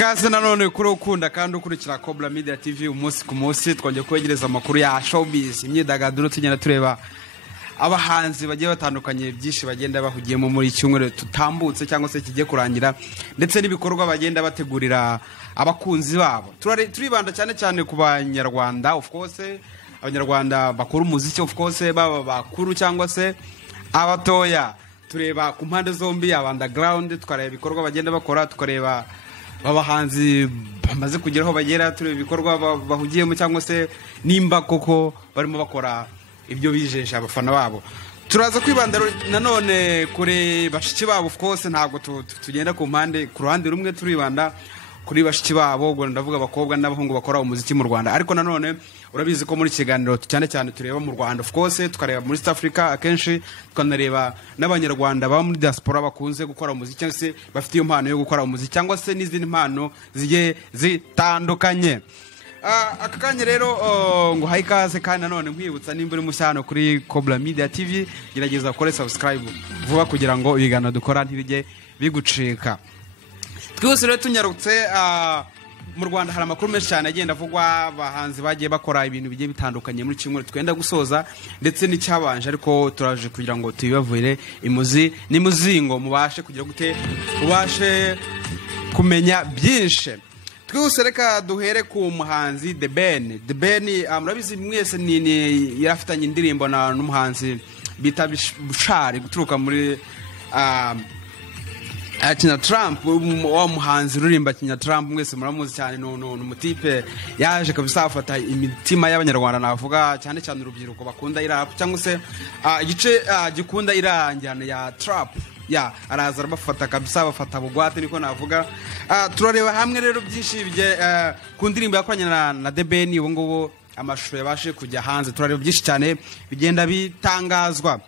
ikaze nanone kuri ukunda kandi ukurikira Cobra Media TV umunsi ku munsi twongeye kwegereza amakuru ya showbiz imyidagaduro tugenda tureba abahanzi bagiye batandukanye byinshi bagenda bahugiyemo muri cyumweru tutambutse cyangwa se kigiye kurangira ndetse n'ibikorwa bagenda bategurira abakunzi babo. Turibanda cyane cyane ku banyarwanda, of course abanyarwanda bakora umuziki, of course baba bakuru cyangwa se abatoya. Tureba ku mpande zombi, underground tukareba ibikorwa bagenda bakora, tukareba abahanzi bamaze kugeraho bagera, tureba ibikorwa bahugiyemo cyangwa se nimba koko barimo bakora ibyo bijesha abafana babo. Turaza kwibanda nanone kuri bashiki babo, of course ntabwo tugenda ku mpande, ku ruhande rumwe turibanda kuri bashiki babo, ubwo ndavuga abakobwa n'abahungu bakora umuziki mu Rwanda. Ariko nanone urabizi ko muri kiganiro cyane cyane tureba mu Rwanda, of course tukareba muri East Africa, akenshi tukanareba n'abanyarwanda baba muri diaspora bakunze gukora umuziki cyangwa se bafite iyo mpano yo gukora umuziki cyangwa se n'izindi mpano zigiye zitandukanye. Aka kanya rero ngo hayi kaze kandi nanone nkwibutsa nimba uri mushyano kuri Cobra Media TV, gerageza ukore subscribe vuba kugira ngo ibiganiro dukora ntibijye bigucika. Twese rero tunyarutse mu Rwanda hari amakuru menshi cyane agenda avugwa, abahanzi bagiye bakora ibintu bigiye bitandukanye muri kimwe twenda gusoza ndetse n'icyabanje, ariko turaje kugira ngo tubibavure imuzi n'imuzingo mubashe kugira gute ubashe kumenya byinshi. Twese reka duhere ku muhanzi The Ben. The Ben murabizi mwese ni yarafitanye indirimbo n'umuhanzi bita Bushari guturuka muri Kenya Trump, wa muhanzi uririmba Kenya Trump mwese muramuzi cyane, no umutipe yaje kabisa afata imitima y'abanyarwanda, navuga cyane cyane urubyiruko bakunda irap cyangwa se igice gikunda iranjyana ya trap. Ya araza bafata kabisa, bafata bugwate niko navuga. Turareba hamwe rero byinshi ku ndirimbo yakoranye na The Ben, ubu ngubu amashusho yabashe kujya hanze. Turareba byinshi cyane bigenda bitangazwa.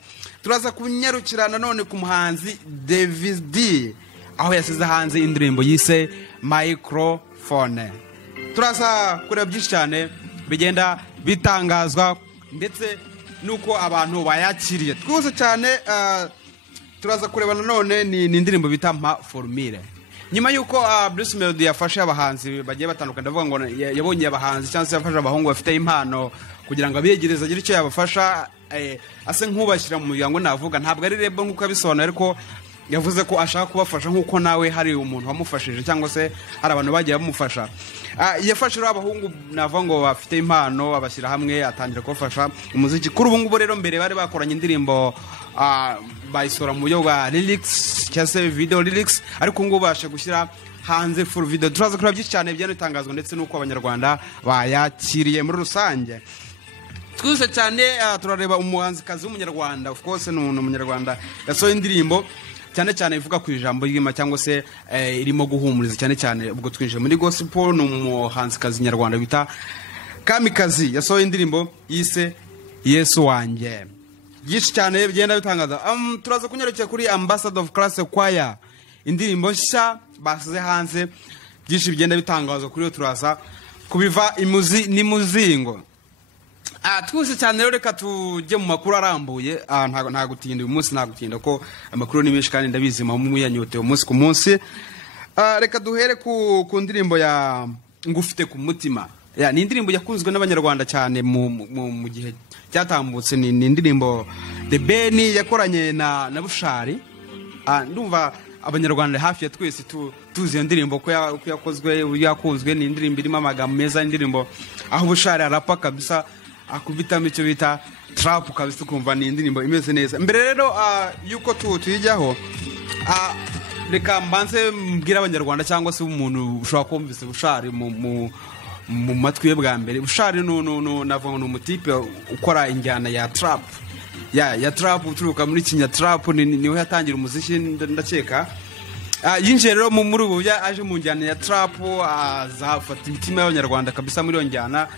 Turaza kunyarukira nanone ku muhanzi Davis D, aho yasize hanze indirimbo yise Microphone. Turaza kureba byinshi cyane bigenda bitangazwa ndetse nuko abantu bayakiriye. Twose cyane turaza kureba nanone ni indirimbo bita Mpa Formule. Nyuma yuko Bruce Melody yafashe abahanzi bagiye batandukanye, ndavuga ngo yabonye abahanzi cyangwa se yafashe abahungu bafite impano kugira ngo abiyegereze agire icyo yabafasha, ase nk'ubashyira mu muryango, navuga ntabwo ari rebo nk'uko abisobanura, ariko yavuze ko ashaka kubafasha nk'uko nawe hari umuntu wamufashije cyangwa se hari abantu bagiye bamufasha. Yafashe abahungu navuga ngo bafite impano, abashyira hamwe atangira kubafasha umuziki. Kuri ubu ngubu rero mbere bari bakoranye indirimbo bayisora mu buryo bwa lyrics cyangwa se video lyrics, ariko ngubu bashe gushyira hanze full video. Turaza kureba byinshi cyane byane bitangazwa ndetse nuko abanyarwanda bayakiriye muri rusange. Twese cyane turareba umuhanzikazi w'umunyarwanda, of course ni umunyarwanda yasohoye indirimbo cyane cyane ivuga ku ijambo ry'Imana cyangwa se irimo guhumuriza cyane cyane. Ubwo twinjije muri gospel, ni umuhanzikazi nyarwanda bita Kamikazi, yasohoye indirimbo yise Yesu wanjye. Byinshi cyane bigenda bitangaza. Turaza kunyarukira kuri Ambassador of Classic Choir, indirimbo nshya basize hanze, byinshi bigenda bitangazwa kuri yo. Turaza kubiva imuzi n'imuzingo. Twese cyane rero reka tujye mu makuru arambuye. Nta gutinda uyu munsi, nta gutinda ko amakuru ni menshi kandi ndabizi mu yanyote umunsi ku munsi. Reka duhere ku ndirimbo ya Ngufite ku mutima. Ni indirimbo yakunzwe n'abanyarwanda cyane mu gihe cyatambutse. Ni indirimbo The Ben yakoranye na Bushari. Ndumva abanyarwanda hafi ya twese tuzi iyo ndirimbo ko yakozwe, yakunzwe. Ni indirimbo irimo amagambo meza, indirimbo aho Bushari arapa kabisa, akubitamo icyo bita trap kabisa, kumva ni indirimbo imeze neza. Mbere rero yuko tuyijyaho, reka mbanze mbwira abanyarwanda cyangwa se umuntu ushobora kumvise Bushari mu matwi ye bwa mbere. Bushari navuga ni umutipe ukora injyana ya trap, ya trap uturuka muri Kenya Trap, niwe yatangira umuziki ndakeka. Yinjiye rero muri ubu aje mu njyana ya trap, azafata imitima y'abanyarwanda kabisa muri iyo njyana,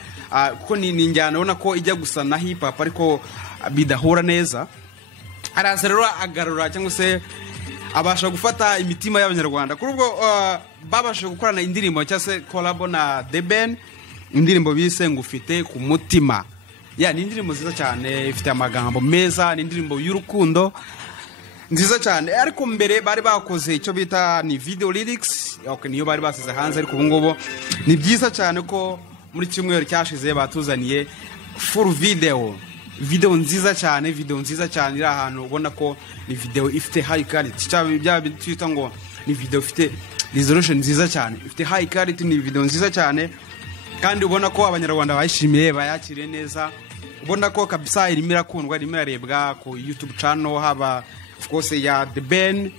kuko ni injyana ubona ko ijya gusa na hip hop ariko bidahura neza. Araza rero agarura cyangwa se abasha gufata imitima y'abanyarwanda. Kuri ubwo babasha gukorana indirimbo cyangwa se collab na The Ben, indirimbo bise Ngufite ku mutima. Ni indirimbo nziza cyane, ifite amagambo meza, ni indirimbo y'urukundo. nziza cyane ariko mbere bari bakoze icyo bita ni video lyrics niyo bari basize hanze ariko ubu ngubu ni byiza cyane ko muri cyumweru cyashize batuzaniye full video nziza cyane iri ahantu ubona ko ni video ifite high quality bya twita ngo ni video ifite resolution nziza cyane ifite high quality ni video nziza cyane kandi ubona ko abanyarwanda bayishimiye bayakiriye neza ubona ko kabisa irimo irakundwa irimo irarebwa ku YouTube channel haba of course ya The Ben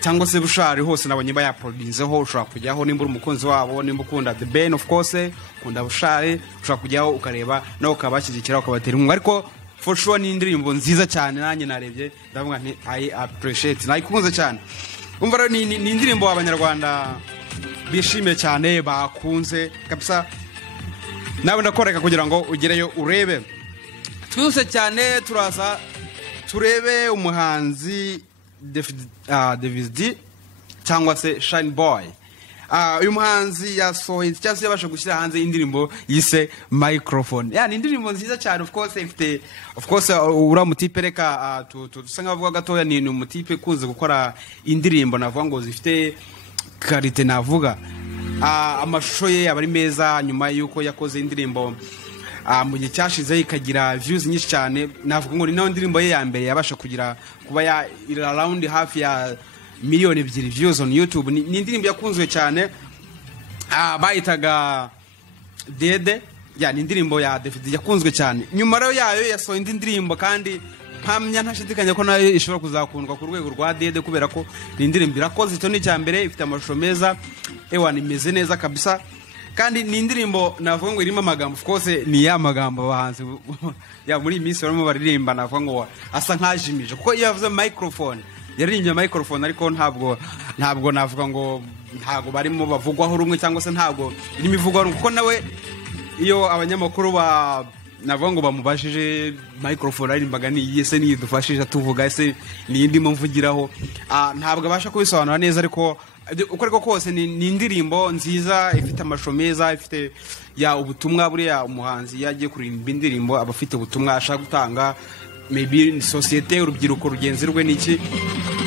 cyangwa se Bushari hose nabonye bayaproduceho ushobora kujyaho nimba uri umukunzi wabo nimba ukunda The Ben of course ukunda Bushari ushobora kujyaho ukareba nawe ukabashyigikira ukabatera inkunga ariko for sure ni indirimbo nziza cyane nanjye narebye ndavuga nti I appreciate nayikunze cyane umva rero ni indirimbo abanyarwanda bishimiye cyane bakunze kabisa nawe ndakoreka kugira ngo ugereyo urebe twese cyane turaza turebe umuhanzi Davis D cyangwa se Shine Boy uyu muhanzi yasohoye cyangwa se yabasha gushyira hanze indirimbo yise Microphone yani indirimbo nziza cyane of course uramutipe reka dusa nk'abavuga gatoya ni umutipe kuze gukora indirimbo navuga ngo zifite karite navuga amashusho ye abari meza nyuma yuko yakoze indirimbo mu gihe cyashize ikagira views nyinshi cyane navuga ngo ni nayo ndirimbo ye ya mbere yabasha kuba ya around hafi ya miliyoni 2 views on YouTube ni indirimbo yakunzwe cyane bayitaga Dede yani indirimbo ya David yakunzwe cyane nyuma rero yayo yasohoye indi ndirimbo kandi mpamya ntashidikanya ko nayo ishobora kuzakundwa ku rwego rwa Dede kubera ko ni indirimbo irakoze ito ni cyambere ifite amashusho meza ni imeze neza kabisa kandi ni indirimbo navuga ngo irimo amagambo of course ni ya magambo abahanzi ya muri iminsi barimo baririmba navuga ngo asa nkajimije kuko iyo yavuze microphone yaririmbye microphone ariko ntabwo navuga ngo ntabwo barimo bavugwaho rumwe cyangwa se ntabwo irimo ivugwaho kuko nawe iyo abanyamakuru navuga ngo bamubashije microphone aririmbaga ni yese ni dufashije tuvuga ese ni indimo mvugiraho ntabwo abasha kubisobanura neza ariko uko ariko kose ni indirimbo nziza ifite amashusho meza ifite ya ubutumwa buriya umuhanzi yagiye kuririmba indirimbo abafite ubutumwa ashaka gutanga maybe ni societe urubyiruko rugenzi rwe niki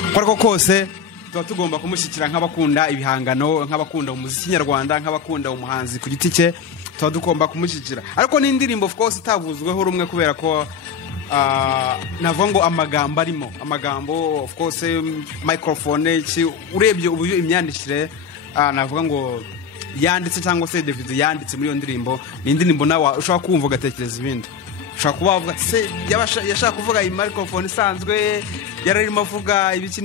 uko ariko kose tuba tugomba kumushyikira nk'abakunda ibihangano nk'abakunda umuziki nyarwanda nk'abakunda umuhanzi ku giti cye tuba tugomba kumushyikira ariko ni indirimbo of course itavuzweho rumwe kubera ko navuga ngo amagambo of course microphone urebye uburyo imyandikire navuga ngo yanditse cyangwa se David yanditse muri iyo ndirimbo ni indirimbo nawe ushobora kumva ugatekereza ibindi ushobora kuba wavuga se yashaka kuvuga iyi microphone isanzwe yararimo avuga ibiki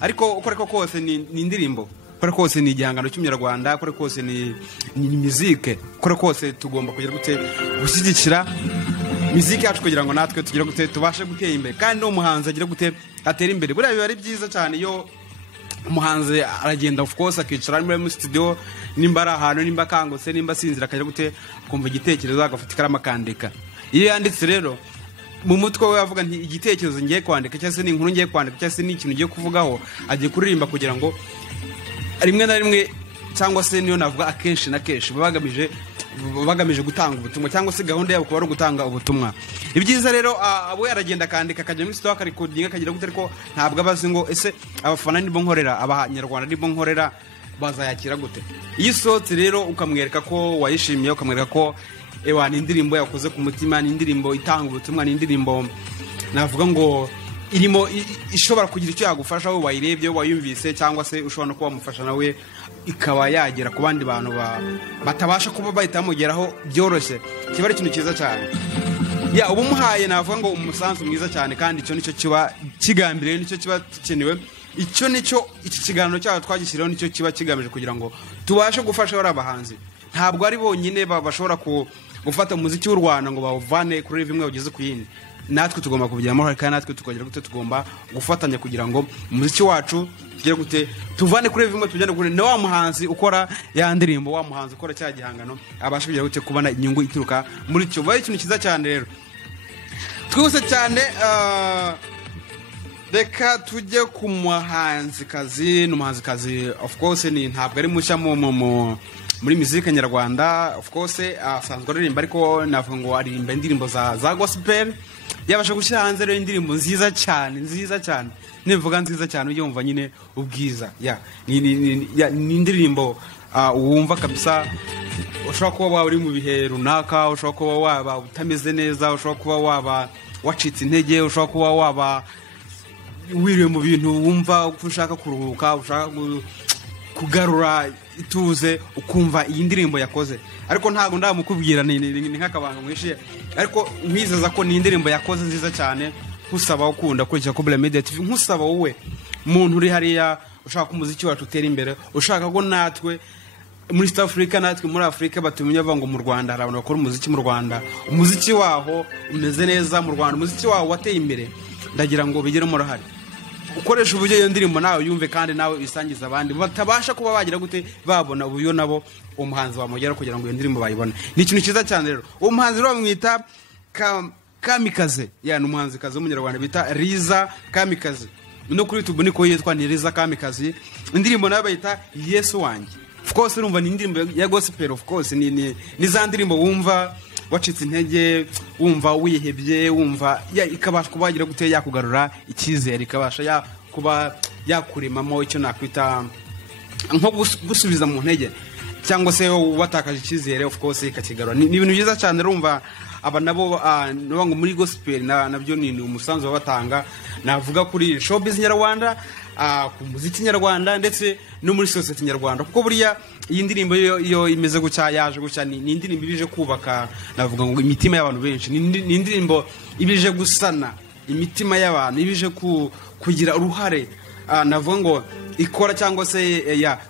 ariko uko ariko kose ni indirimbo kore kose ni igihangano cy'umunyarwanda kore kose ni musique kore kose tugomba kugira gute gushyigikira musique yacu kugira ngo natwe tugire gute tubashe gutera imbere kandi no muhanzi agira gute atera imbere buriya biba ari byiza cyane iyo umuhanzi aragenda of course akicara muri studio nimba ari ahantu nimba akangutse nimba asinzira akagira gute kumva igitekerezo agafata ikaramu akandika iyo yanditse rero mu mutwe we avuga nti igitekerezo ngiye kwandika cyangwa se ni inkuru ngiye kwandika cyangwa se ni ikintu ngiye kuvugaho agiye kuririmba kugira ngo rimwe na rimwe cyangwa se niyo navuga akenshi na kenshi bagamije gutanga ubutumwa cyangwa se gahunda yabo kuba ari gutanga ubutumwa ibyiza rero abo yaragenda akandika akajya muri studio akarikodinga akagira gute ariko ntabwo abazi ngo ese abafana nibo nkorera abanyarwanda nibo nkorera bazayakira gute iyo usohotse rero ukamwereka ko wayishimiye ukamwereka ko ni indirimbo yakoze ku mutima ni indirimbo itanga ubutumwa ni indirimbo navuga ngo irimo ishobora kugira icyo yagufasha wowe wayirebye wayumvise cyangwa se ushobora no kuba wamufasha nawe ikaba yagera ku bandi bantu batabasha kuba bahita bamugeraho byoroshye kiba ari ikintu cyiza cyane uba umuhaye navuga ngo umusanzu mwiza cyane kandi icyo nicyo kiba kigambiriye nicyo kiba gikenewe icyo nicyo iki kiganiro cyacu twagishyiriyeho nicyo kiba kigamije kugira ngo tubashe gufasha bari abahanzi ntabwo ari bonyine bashobora gufata umuziki w'u Rwanda ngo bawuvane kuri bimwe bageze ku yindi natwe tugomba kubigiramo kandi natwe tukagira gute tugomba gufatanya kugira ngo umuziki wacu tugire gute tuvane kuri bimwe tujyane kuri na wa muhanzi ukora ya ndirimbo wa muhanzi ukora cya gihangano abasha kugira gute kubona inyungu ituruka muri cyo baye ikintu kiza cyane rero twose cyane reka tujye ku muhanzikazi n'umuhanzikazi of course ni ntabwo ari mushya muri muzika nyarwanda of course asanzwe aririmba ariko navuga ngo aririmba indirimbo za gospel yabasha gushyira hanze rero indirimbo nziza cyane nivuga nziza cyane ujye wumva nyine ubwiza ni indirimbo wumva kabisa ushobora kuba waba uri mu bihe runaka, ushobora kuba waba utameze neza, ushobora kuba waba wacitse intege, ushobora kuba waba wiriwe mu bintu wumva ushaka kuruhuka, ushaka kugarura ituze, ukumva iyi ndirimbo yakoze. Ariko ntago ndamukubwira ni nk'akabantu mwishiye, ariko nkwizeza ko ni indirimbo yakoze nziza cyane. Nkusaba ukunda kurikira Kobla Media TV, nkusaba wowe muntu uri hariya ushaka umuziki wacu utera imbere, ushaka ko natwe muri South Africa, natwe muri Afrika batumenya ngo mu Rwanda hari abantu bakora umuziki mu Rwanda, umuziki waho umeze neza mu Rwanda, umuziki waho wateye imbere, ndagira ngo bigere mu rahari ukoresha uburyo iyo ndirimbo nawe yumve kandi nawe isangiza abandi batabasha kuba bagira gute babona uburyo nabo umuhanzi wamugera kugira ngo iyo ndirimbo bayibone. Ni ikintu cyiza cyane rero. Uwo muhanzi rero bamwita Kamikaze, yani umuhanzi kazi w'umunyarwanda bita Liza Kamikaze. No kuri YouTube niko yitwa, ni Liza Kamikaze. Indirimbo nayo bayita Yesu wanjye. Of course urumva ni indirimbo ya gospel, of course ni za ndirimbo wumva wacitse intege, wumva wihebye, wumva ikabasha kubagira gute yakugarura icyizere, ikabasha kuba yakurimamo icyo nakwita nko gusubiza mu ntege cyangwa se watakaje icyizere, of course ikakigarura. Ni ibintu byiza cyane urumva. Aba nabo ngo muri gospel nabyo ni umusanzu wabatanga, navuga kuri showbiz nyarwanda, ku muziki nyarwanda ndetse no muri society nyarwanda, kuko buriya iyi ndirimbo iyo imeze gucya yaje gucya ni indirimbo ibije kubaka, navuga ngo imitima y'abantu benshi, ni indirimbo ibije gusana imitima y'abantu, ibije kugira uruhare, navuga ngo ikora cyangwa se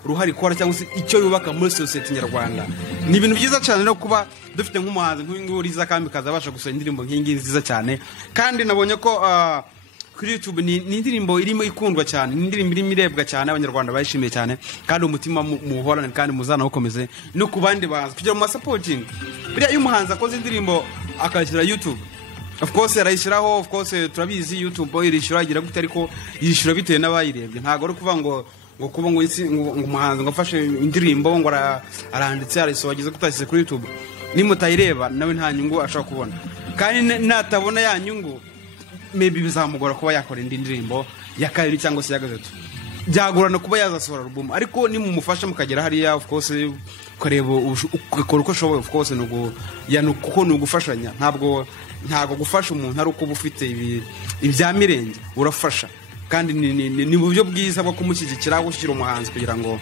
ruhari ikora cyangwa se icyo yubaka muri society nyarwanda. Ni ibintu byiza cyane no kuba dufite nk'umuhanzi nk'uyu Liza Kamikaze abasha gusoma indirimbo nk'ingi nziza cyane. Kandi nabonye ko kuri YouTube ni indirimbo irimo ikundwa cyane, ni indirimbo irimo irebwa cyane, abanyarwanda bayishimiye cyane, kandi umutima muhorane kandi muzana ukomeze no ku bandi bahanzi kugira mu supporting. Buriya iyo umuhanzi akoze indirimbo akashyira YouTube, of course arayishyiraho, of course turabizi YouTube irishyura igira gute, ariko yishyura bitewe n'abayirebye. Ntago ari kuvuga ngo kuba ngo umuhanzi ngo afashe indirimbo ngo aranditse arisobagize kutashyize kuri YouTube, nimutayireba nawe nta nyungu ashaka kubona, kandi natabona ya nyungu maybe bizamugora kuba yakora indi ndirimbo ya kabiri cyangwa se ya gatatu, byagorana kuba yazasohora album. Ariko nimumufasha mukagera hariya, of course ukareba ukora uko ushoboye, of course kuko ni ugufashanya. Ntabwo gufasha umuntu ari uko uba ufite ibya mirenge, urafasha kandi ni buryo bwiza bwo kumushyigikira, gushyira umuhanzi kugira ngo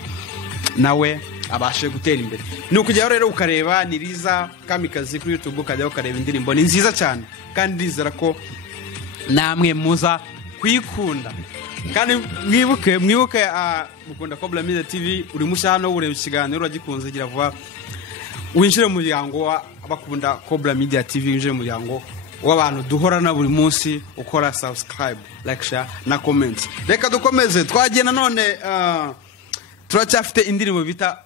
nawe abashe gutera imbere. Ni ukujyaho rero ukareba ni Liza Kamikaze kuri YouTube, ukajyaho ukareba indirimbo ni nziza cyane, kandi ndizera ko namwe muza kuyikunda. Kandi mwibuke mukunda Kobla Media TV, uri mushya hano ureba ikiganiro uragikunze, gira vuba winjire mu muryango bakunda Kobla Media TV, winjire mu muryango w'abantu duhorana buri munsi, ukora subscribe, like, share na comment. Reka dukomeze twagenda none, turacyafite indirimbo bita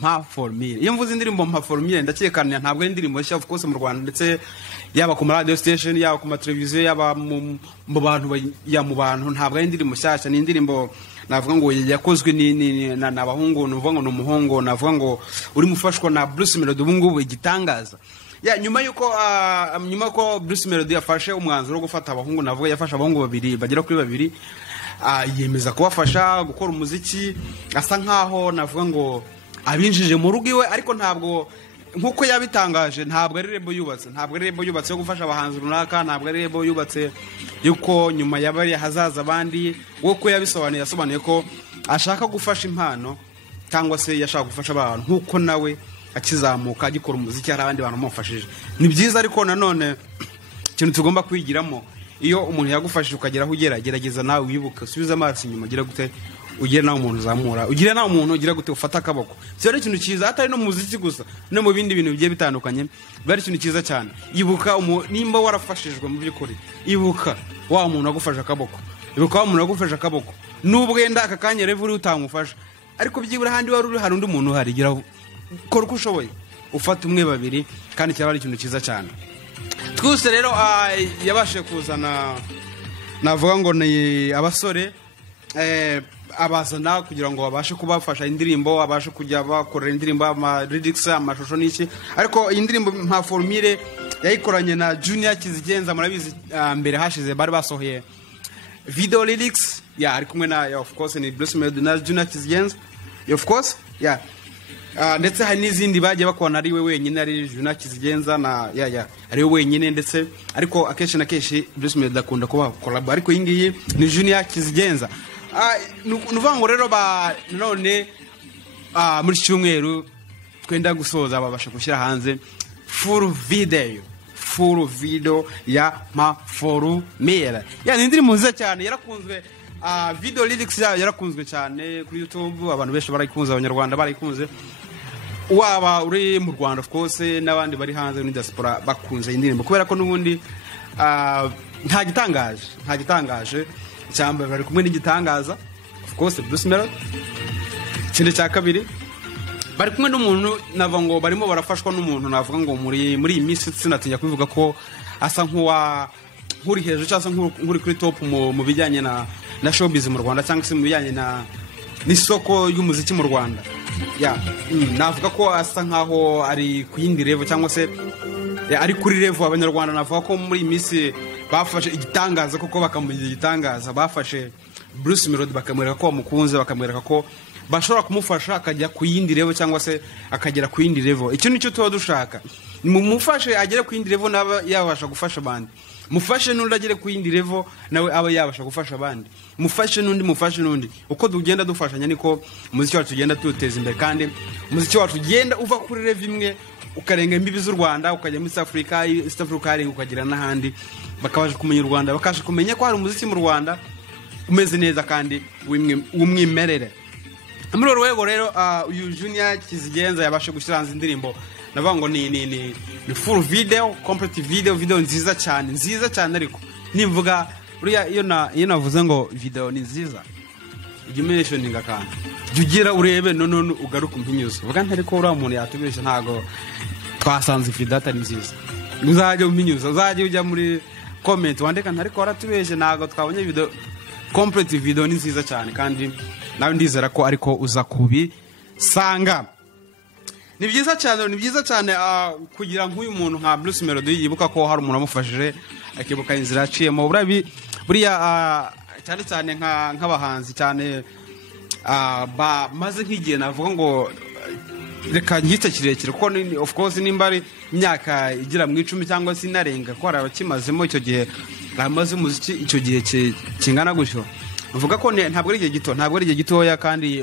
Mpa Formule. Iyo mvuze indirimbo Mpa Formule ndakekana ntabwo ari indirimbo nshya, of course mu Rwanda, ndetse yaba ku radio station, yaba ku mateleviziyo, yaba mu bantu mu bantu, ntabwo ari indirimbo nshyashya. Ni indirimbo navuga ngo yakozwe n'abahungu, navuga ngo n'umuhungu, navuga ngo uri mufashwa na Bruce Melody, ubu ngubu igitangaza. Nyuma yuko Bruce Melody yafashe umwanzuro wo gufata abahungu, navuga yafashe abahungu babiri bagera kuri babiri, yemeza kubafasha gukora umuziki, asa nkaho navuga ngo abinjije mu rugo iwe. Ariko ntabwo nkuko yabitangaje, ntabwo ari rebo yubatse yo gufasha abahanzi runaka, ntabwo ari rebo yubatse yuko nyuma yabari hazaza abandi. Uko yasobanuye ko ashaka gufasha impano cyangwa se yashaka gufasha abantu nkuko nawe akizamuka agikora umuziki hari abandi bantu bamufashije. Ni byiza, ariko nanone ikintu tugomba kwigiramo, iyo umuntu yagufashije ukageraho gerageza nawe wibuke, usubiza amaso inyuma, gira gute ugire nawe umuntu uzamura, ugire nawe umuntu ugira gute ufata akaboko. Cyo ari ikintu cyiza, atari no mu muziki gusa, no mu bindi bintu bigiye bitandukanye, bari ikintu cyiza cyane. Ibuka nimba warafashijwe mu by'ukuri, ibuka wa muntu agufasha akaboko, ibuka wa muntu agufasha akaboko, nubwo yenda aka kanya revuri utamufasha, ariko byibura handi hari undi muntu uhari, gira kora uko ushoboye ufata umwe babiri, kandi cyaba ari ikintu cyiza cyane. Twese rero yabashe kuzana, navuga ngo ni abasore abazana kugira ngo babashe kubafasha indirimbo, abashe kujya bakorera indirimbo, ama lyrics, amashusho n'iki. Ariko iyi ndirimbo Mpa Formule yayikoranye na Junior Kizigenza murabizi mbere hashize bari basohoye video lyrics ari kumwe na of course ni Bruce Melody na Junior Kizigenza of course ndetse hari n'izindi bagiye bakora ari we wenyine ari Junior Kizigenza na ari we wenyine ndetse ariko akenshi na kenshi Bruce Melody akunda kuba collab ariko yingiyi ni Junior Kizigenza nuvuga ngo rero none muri cyumweru twenda gusoza babasha gushyira hanze full video ya Maforumera ni indirimbo nziza cyane yarakunzwe video lyrics yayo yarakunzwe cyane kuri YouTube abantu benshi barayikunze abanyarwanda barayikunze waba uri mu Rwanda of course n'abandi bari hanze muri diaspora bakunze indirimbo kubera ko nubundi nta gitangaje cyangwa bari kumwe n'igitangaza of course Bruce Melody kindi cya kabiri bari kumwe n'umuntu nava ngo barimo barafashwa n'umuntu navuga ngo muri iyi minsi sinatinya kuvuga ko asa nk'uri hejuru cyangwa nk'uri kuri top mu bijyanye na showbiz mu Rwanda cyangwa se mu bijyanye n'isoko y'umuziki mu Rwanda navuga ko asa nkaho ari ku yindi level cyangwa se ari kuri level abanyarwanda navuga ko muri iyi minsi bafashe igitangaza kuko bakamugira igitangaza bafashe Bruce Melody bakamwereka ko bamukunze bakamwereka ko bashobora kumufasha akajya ku yindi level cyangwa se akagera ku yindi level icyo nicyo tuba dushaka mumufashe agere ku yindi level naba yabasha gufasha abandi mufashe n'undi agere ku yindi level nawe aba yabasha gufasha abandi mufashe n'undi uko tugenda dufashanya niko umuziki wacu ugenda tuteza imbere kandi umuziki wacu ugenda uva kuri level imwe ukarenga imbibi z'u Rwanda ukajya muri East Africa ukagera n'ahandi bakabasha kumenya u Rwanda bakasha kumenya ko hari umuziki mu Rwanda umeze neza kandi w'umwimerere muri rwego rero uyu Junior Kizigenza yabashe gushyira hanze indirimbo navuga ngo ni full video complete video nziza cyane ariko nimvuga buriya iyo navuze ngo video ni nziza igimentioninga kandi jugira urebe none ugaruka umpinyuzo vuga ntari ko uri umuntu yatubesha ntago twasanze fidata ni nziza uzajye umpinyuzo uzajye ujya muri comment wandika ntari ko waratubeshe ntago twabonye video complete video ni nziza cyane kandi nawe ndizera ko ariko uza kubisanga ni byiza cyane kugira nk'uyu muntu nka Bruce Melody yibuka ko hari umuntu amufashije akibuka inzira aciyemo buriya cyane nk'abahanzi cyane bamaze nk'igihe navuga ngo reka ngite kirekire kuko of course nimba ari imyaka igira mu 10 cyangwa se inarenga ko hari abakimazemo icyo gihe bamaze umuziki icyo gihe kingana gutyo uvuga ko ntabwo ari igihe gitoya kandi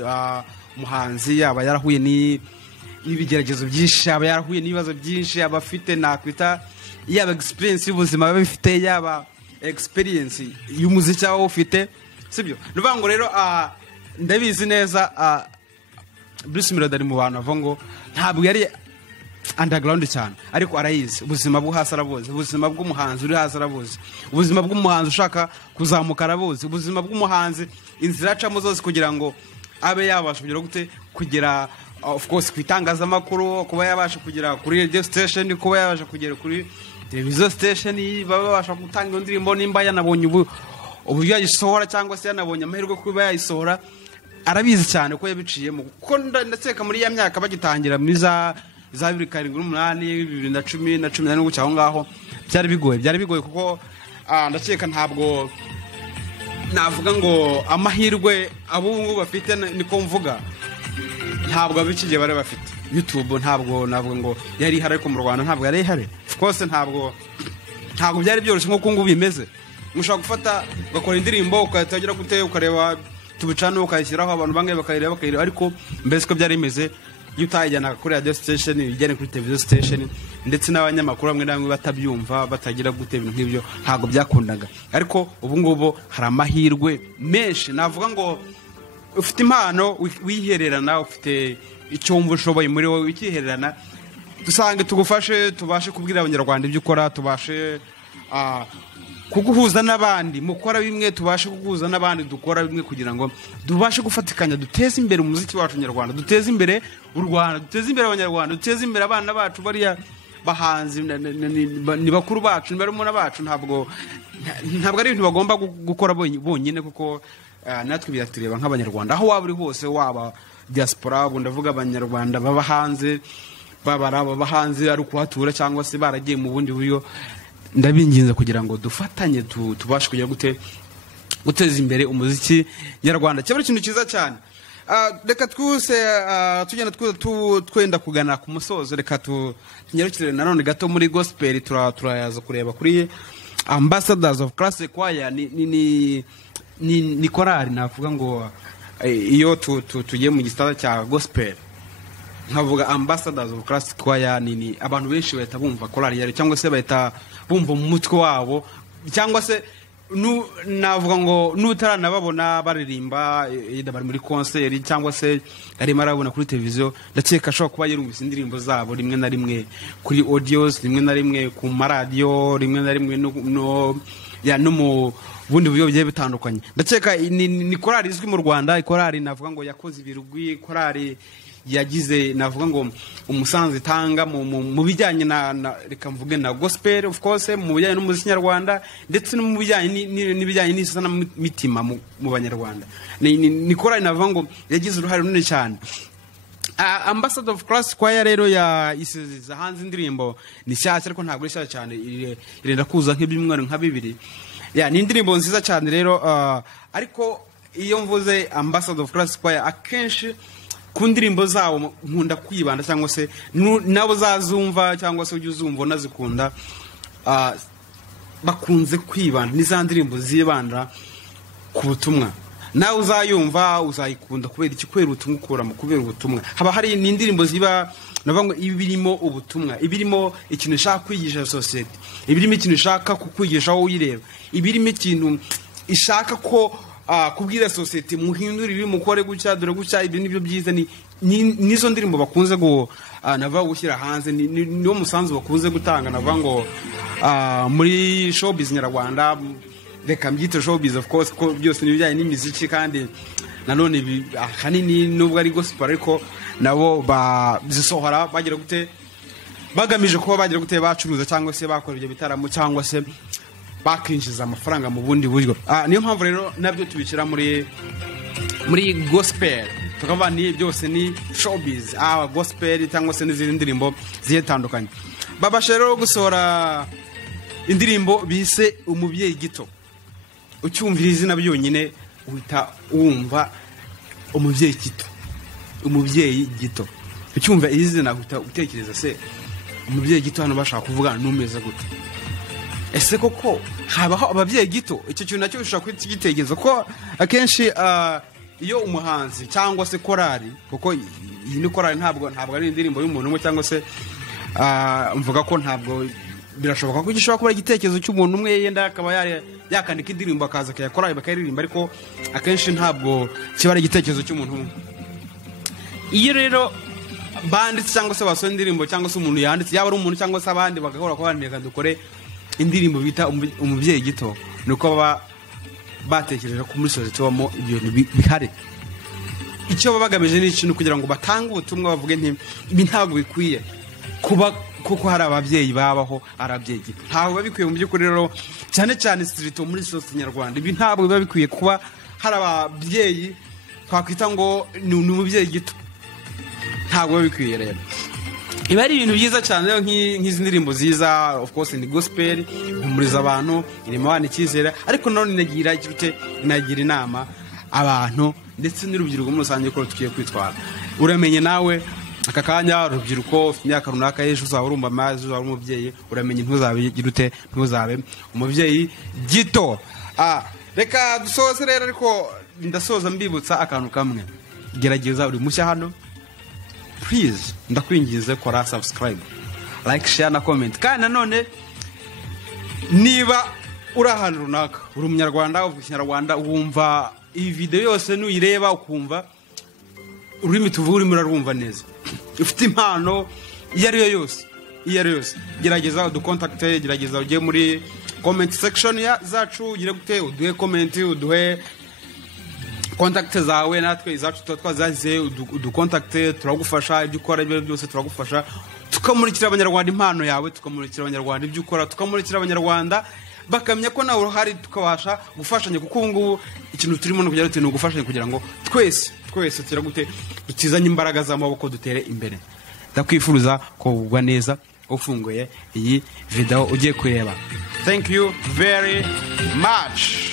umuhanzi yaba yarahuye n'ibigeragezo byinshi yaba yarahuye n'ibibazo byinshi yaba afite nakwita yaba experience y'ubuzima yaba bifite yaba experience y'umuziki aho ufite sibyo nuvuga ngo rero ndabizi neza Bruce Melody ari mu bantu bavuga ngo ntabwo yari underground cyane ariko arayizi ubuzima bwo hasi arabuzi ubuzima bw'umuhanzi uri hasi arabuzi ubuzima bw'umuhanzi ushaka kuzamuka arabuzi ubuzima bw'umuhanzi inzira acamo zose kugira ngo abe yabasha kugera of course kwitangazamakuru kuba yabasha kugera kuri radio station kuba yabasha kugera kuri television station babasha gutanga indirimbo nimba yanabonye uburyo yayisohora cyangwa se yanabonye amahirwe kuba yayisohora arabizi cyane ko yabiciyemo kuko ndakeka muri ya myaka bagitangira muri za 2008 2010 na 2011 cyaho ngaho byari bigoye kuko ndakeka ntabwo navuga ngo amahirwe abo bafite niko mvuga ntabwo abikigiye bari bafite YouTube ntabwo navuga ngo yari ihari ariko mu Rwanda ntabwo yari ihari of course ntabwo byari byoroshye nko kungu bimeze mushaka gufata ugakora indirimbo ukatagira gute ukareba tubicana ukayishyiraho abantu bangaye bakayireba ariko mbese ko byari bimeze yutayijyana kuri radio station ijyane kuri television station ndetse n'abanyamakuru bamwe namwe batabyumva batagira gute ibintu nk'ibyo ntabwo byakundaga ariko ubu ngubu hari amahirwe menshi navuga ngo ufite impano wihererana ufite icyo wumva ushoboye muri wowe wikihererana dusange tugufashe tubashe kubwira abanyarwanda ibyo ukora tubashe kuguhuza n'abandi mukora bimwe tubashe kuguhuza n'abandi dukora bimwe kugira ngo dubashe gufatikanya duteze imbere umuziki wacu nyarwanda duteze imbere u Rwanda duteze imbere abanyarwanda duteze imbere abana bacu bariya bahanzi ni bakuru bacu ni barumuna bacu ntabwo ari ibintu bagomba gukora bonyine kuko natwe biratureba nk'abanyarwanda aho waba uri hose waba diaspora ndavuga abanyarwanda baba hanze babara bahanze ari kuhatura cyangwa se baragiye mu bundi buryo ndabinginze kugira ngo dufatanye tubashe kugira guteza imbere umuziki nyarwanda cyabari ikintu cyiza cyane. Reka twuse tugenda twenda kugana ku musozo, reka tunyarukire nanone gato muri gospel. Turayaza kureba kuri Ambassadors of Classic Choir. Ni korali navuga ngo iyo tugiye mu gisata cya gospel nkavuga Ambassadors of Classic Choir, ni abantu benshi bahita bumva korali yari cyangwa se bahita bumva mu mutwe wabo, cyangwa se navuga ngo n'utaranababona baririmba bari muri concert cyangwa se ari marabona kuri televiziyo, ndakeka ashobora kuba yarumvise indirimbo zabo rimwe na rimwe kuri audios, rimwe na rimwe ku maradiyo, rimwe na rimwe no mu bundi buryo bigiye bitandukanye. Ndakeka ni korali izwi mu Rwanda, korali navuga ngo yakoze ibirugwi, korali yagize navuga ngo umusanzu itanga mu bijyanye na reka mvuge na gospel of course, mu bijyanye n'umuziki nyarwanda ndetse no mu bijyanye n'ibijyanye n'isana mitima mu banyarwanda. Ni korali navuga ngo yagize uruhare runini cyane. Ambassador of Classic Choir rero isiza hanze indirimbo ni cyane, ariko ntabwo ari cyane, irenda kuza nk'ibyumweru nka bibiri. Ni indirimbo nziza cyane rero, ariko iyo mvuze Ambassador of Classic Choir akenshi ku ndirimbo zawo nkunda kwibanda, cyangwa se nabo zazumva cyangwa se ujye uzumva unazikunda, bakunze kwibanda ni za ndirimbo zibanda ku butumwa. Nawe uzayumva uzayikunda kubera iki? Kubera ubutumwa ukuramo, kubera ubutumwa. Haba hari indirimbo ziba navuga ngo ibirimo ubutumwa, ibirimo ikintu ishaka kwigisha society, ibirimo ikintu ishaka kukwigisha wowe uyireba, ibirimo ikintu ishaka ko kubwira society muhindura ibi mukore gucya dore gucya, ibi nibyo byiza. Nizo ndirimbo bakunze navuga gushyira hanze, niwo musanzu bakunze gutanga navuga ngo muri showbiz nyarwanda. Reka mbyite showbiz of course ko byose nibijyanye n'imiziki, kandi nanone ahanini nubwo ari gospel ariko nabo bazisohora bagira gute bagamije kuba bagira gute bacuruza cyangwa se bakora ibyo bitaramo cyangwa se bakinjiza amafaranga mu bundi buryo. Niyo mpamvu rero nabyo tubikira muri gospel, tukaba ni byose ni showbiz, gospel cyangwa se n'izindi ndirimbo zitandukanye. Babasha rero gusohora indirimbo bise Umubyeyi Gito. Ucyumvira izina byonyine uhita wumva umubyeyi gito, umubyeyi gito. Ucyumva izina uhita utekereza se umubyeyi gito hano bashaka kuvugana n'umeze gute? Ese koko habaho ababyeyi gito? Icyo kintu nacyo ushaka kugitekereza ko akenshi iyo umuhanzi cyangwa se korali, kuko iyi ni korali ntabwo ari indirimbo y'umuntu umwe, cyangwa se mvuga ko ntabwo birashoboka ko gishobora kuba igitekerezo cy'umuntu umwe yenda akaba yakandika indirimbo akaza akayakora bakayiririmba, ariko akenshi ntabwo kiba ari igitekerezo cy'umuntu umwe. Iyo rero banditse cyangwa se basohoye indirimbo cyangwa se umuntu yanditse, yaba ari umuntu cyangwa se abandi bagahora ko bandika dukore indirimbo bita Umubyeyi Gito, nuko baba batekereje ko muri society wamo ibintu bihari. Icyo babagamije ni ikintu kugira ngo batange ubutumwa, bavuge nti ibi ntabwo bikwiye kuba kuko hari ababyeyi babaho arabyeyi gito. Ntabwo babikwiye mu by'ukuri rero, cyane cyane street muri society nyarwanda, ibi ntabwo biba bikwiye kuba hari ababyeyi twakwita ngo ni umubyeyi gito, ntabwo biba bikwiye rero. Iba ari ibintu byiza cyane rero nk'izi ndirimbo ziza, of course ni gospel, humuriza abantu, irimo abana icyizere, ariko none inagira inama abantu ndetse n'urubyiruko muri rusange ko tugiye kwitwara. Uramenye nawe aka kanya urubyiruko ufite imyaka runaka, ejo uzaba urumva amazi, uzaba umubyeyi, uramenye ntuzabe umubyeyi gito. Reka dusoze rero, ariko ndasoza mbibutsa akantu kamwe. Gerageza uri mushya hano, please ndakwingize kora subscribe, like, share na comment. Kandi nanone niba uri ahantu runaka, uri umunyarwanda uvuga ikinyarwanda, wumva iyi video yose nuyireba ukumva ururimi tuvuga urimo urarwumva neza, ufite impano iyo ari yo yose, gerageza udukontakte, gerageza ujye muri comment section zacu, ugire gute uduhe comment, uduhe kontakte zawe, natwe izacu twazazize udukontakte, turagufasha ibyo ukora ibyo byose, turagufasha tukamurikira abanyarwanda impano yawe, tukamurikira abanyarwanda ibyo ukora, tukamurikira abanyarwanda bakamenya ko nawe uruhari, tukabasha gufashanya, kuko ubu ngubu ikintu turimo no kugira ni ugufashanya kugira ngo twese tugira gute dutizanye imbaraga z'amaboko dutere imbere. ndakwifuza kugubwa neza ufunguye iyi video ugiye kureba. Thank you very much.